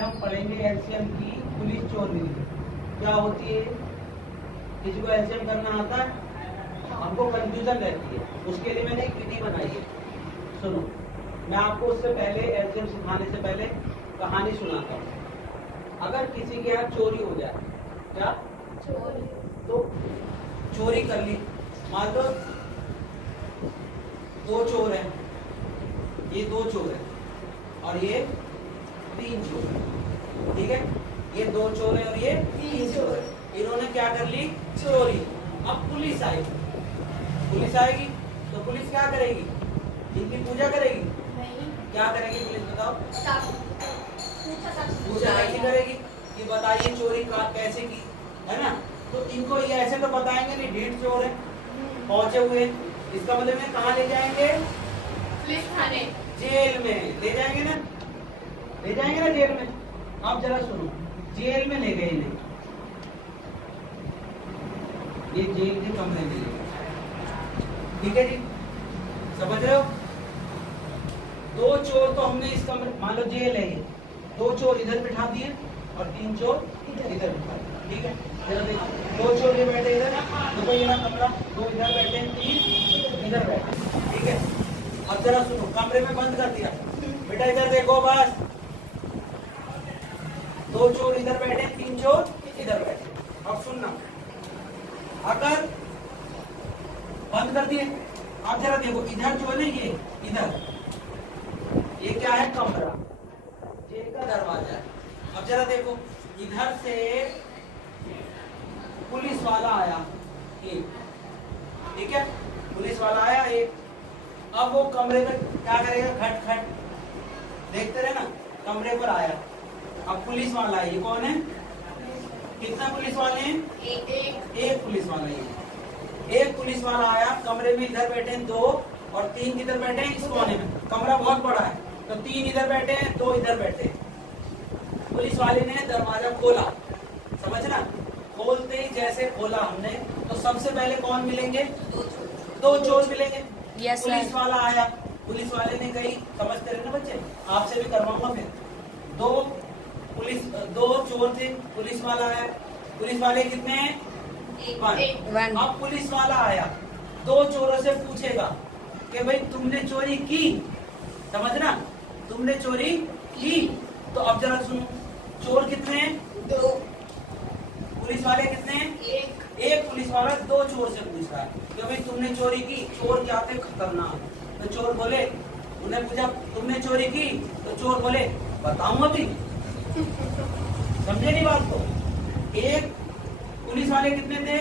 हम पढ़ेंगे एलसीएम की पुलिस चोर गिरी क्या होती है। किसी को एलसीएम करना आता है? हमको कंफ्यूजन रहती है, उसके लिए मैंने एक विधि बनाई है। सुनो, मैं आपको उससे पहले एलसीएम सिखाने से पहले कहानी सुनाता हूँ। अगर किसी के यहाँ चोरी हो जाए, क्या चोरी, तो चोरी कर ली, मान लो दो चोर हैं, ये दो चोर हैं और ये तीन चोर है, ठीक है। ये दो चोर है और ये तीन चोर है। इन्होंने क्या कर ली? चोरी। अब पुलिस आई, पुलिस आएगी तो पुलिस क्या करेगी? इनकी पूजा करेगी? नहीं। क्या करेगी पुलिस बताओ? पूजा कैसे करेगी कि बताइए चोरी कैसे की, है ना। तो इनको ये ऐसे तो बताएंगे नहीं ढीठ चोर है, पहुंचे हुए। इसका मतलब है कहाँ ले जाएंगे? पुलिस थाने, जेल में ले जाएंगे ना, ले जाएंगे ना जेल में। अब जरा सुनो, जेल में ले गए इन्हें, ये जेल के कमरे में ले गए, ठीक है जी, समझ रहे हो। दो चोर तो हमने इस कमरे, मान लो जेल है ये, दो चोर इधर बिठा दिए और तीन चोर इधर बिठा दिए, ठीक है। जरा देखो, दो चोर ये बैठे इधर, देखो ये ना कमरा, दो इधर बैठे, तीन इधर बैठे, ठीक है। अब जरा सुनो, कमरे में बंद कर दिया, बेटा इधर देखो बस। दो चोर इधर बैठे, तीन चोर इधर बैठे। अब सुनना, अगर बंद कर दिए, अब जरा देखो इधर जो है ना, ये इधर, ये क्या है? कमरा, जेल का दरवाजा है। अब जरा देखो, इधर से पुलिस वाला आया एक, ठीक है, पुलिस वाला आया एक। अब वो कमरे में क्या करेगा? खट खट, देखते रहे ना, कमरे पर आया। अब पुलिस वाला है, ये कौन है? कितना पुलिस वाले हैं? एक पुलिस वाला है। एक पुलिस वाला आया, कमरे में इधर बैठे हैं दो और तीन किधर बैठे हैं? इस कोने में। कमरा बहुत बड़ा है तो तीन इधर बैठे हैं, दो इधर बैठे हैं। पुलिस वाले ने दरवाजा खोला, समझना, खोलते ही जैसे खोला हमने तो सबसे पहले कौन मिलेंगे? दो चोर मिलेंगे। Yes, पुलिस वाला आया, पुलिस वाले ने कही, समझते रहे ना बच्चे, आपसे भी करवाऊंगा फिर। दो चोर थे, पुलिस वाला आया, पुलिस वाले कितने हैं? वन। अब पुलिस वाला आया, दो चोरों से पूछेगा कि भाई तुमने चोरी की, समझना, तुमने चोरी की। तो अब जरा सुनो, चोर कितने हैं? दो। पुलिस वाले कितने हैं? एक पुलिस वाला दो चोर से पूछ रहा है कि भाई तुमने चोरी की। चोर क्या थे? खतरनाक। तो चोर बोले, उन्हें पूछा तुमने चोरी की, तो चोर बोले बताऊं अभी। समझे नहीं बात को? एक पुलिस वाले कितने थे?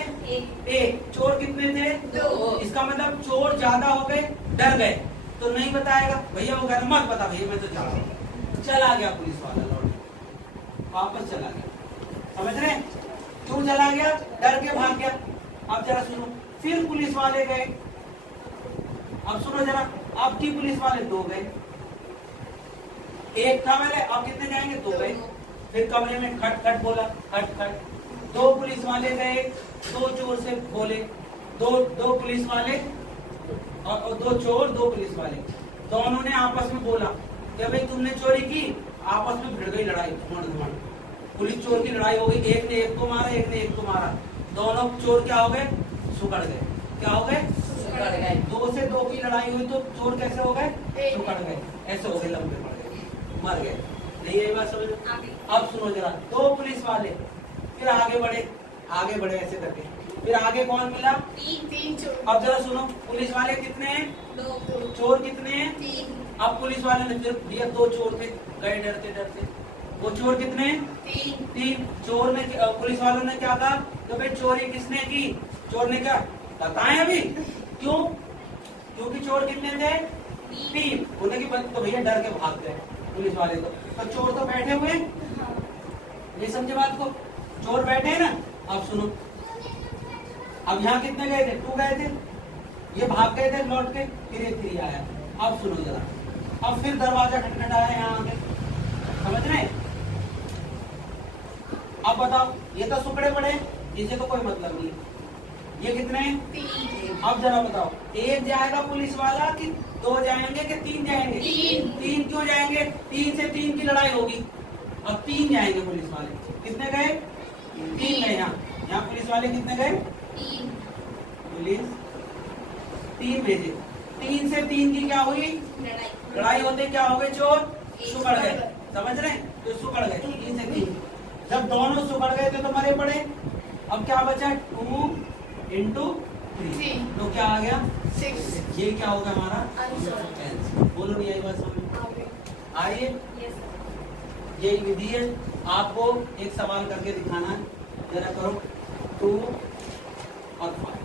एक। चोर कितने थे? दो। इसका मतलब चोर ज्यादा हो गए, डर गए, तो नहीं बताएगा। भैया वो कहना मत बता भैया, मैं तो चला गया पुलिस वाला, लौट वापस चला गया। समझ रहे? क्यों चला गया? डर के भाग गया। अब जरा सुनो, फिर पुलिस वाले गए। अब सुनो जरा, अब की पुलिस वाले दो गए, एक था पहले, अब कितने जाएंगे? दो गए। फिर कमरे में खट खट बोला, खट खट, दो पुलिस वाले गए, दो चोर से बोले, दो पुलिस वाले और दो चोर, दो पुलिस वाले, दोनों ने आपस में बोला कि भाई तुमने चोरी की। आपस में भिड़ गई लड़ाई, धुआं, पुलिस चोर की लड़ाई हो गई। एक ने एक को मारा, एक ने एक को मारा, दोनों चोर क्या हो गए? सुकड़ गए। क्या हो गए? सुकड़ गए। दो से दो की लड़ाई हुई तो चोर कैसे हो गए? सुकड़ गए, ऐसे हो गए, लंबे पड़ गए, मर गए। नहीं यही बात समझ? अब सुनो जरा, दो पुलिस वाले फिर आगे बढ़े ऐसे करके, फिर आगे कौन मिला? तीन चोर। अब जरा सुनो, पुलिस वाले कितने हैं? दो। चोर कितने हैं? तीन। अब पुलिस वाले ने फिर दिया, दो चोर थे, गए डरते डरते। वो चोर कितने हैं? तीन। चोर ने, पुलिस वालों ने क्या कहा? तो भाई चोरी किसने की? चोर ने क्या बताएं अभी? क्यों? क्योंकि चोर कितने थे? तीन। बोले कि तो भैया डर के भाग गए पुलिस वाले तो चोर तो बैठे हुए, ये समझे बात को? चोर बैठे हैं ना। अब सुनो, अब यहाँ कितने गए थे? 2 गए थे, ये भाग गए थे लौट के, फिर एक फिर आया। अब सुनो जरा, अब फिर दरवाजा खटखटाया यहाँ आके, समझ रहे? अब बताओ, ये तो सुकड़े पड़े, इसे तो कोई मतलब नहीं। ये कितने? 3। अब जरा बताओ, एक जाएगा पुलिस वाला कि 2 जाएंगे कि 3 जाएंगे? 3 क्यों जाएंगे? 3 से 3 की लड़ाई होगी। अब 3 जाएंगे पुलिस वाले, कितने गए? 3 गए। यहाँ पुलिस वाले कितने गए? 3 पुलिस 3 भेजे। 3 से 3 की क्या हुई? लड़ाई होते क्या हो गए? चोर सुकड़ गए, समझ रहे हैं? तो सुकड़ गए 3 से 3। जब दोनों सुकड़ गए थे तो मरे पड़े। अब क्या बचा? 2 into 3, तो क्या आ गया? 6 ये क्या होगा हमारा? आंसर। आंसर। बोलो नहीं आई बात समझ? आइए, यही विधि है। आपको एक सवाल करके दिखाना है, जरा करो। 2 और 5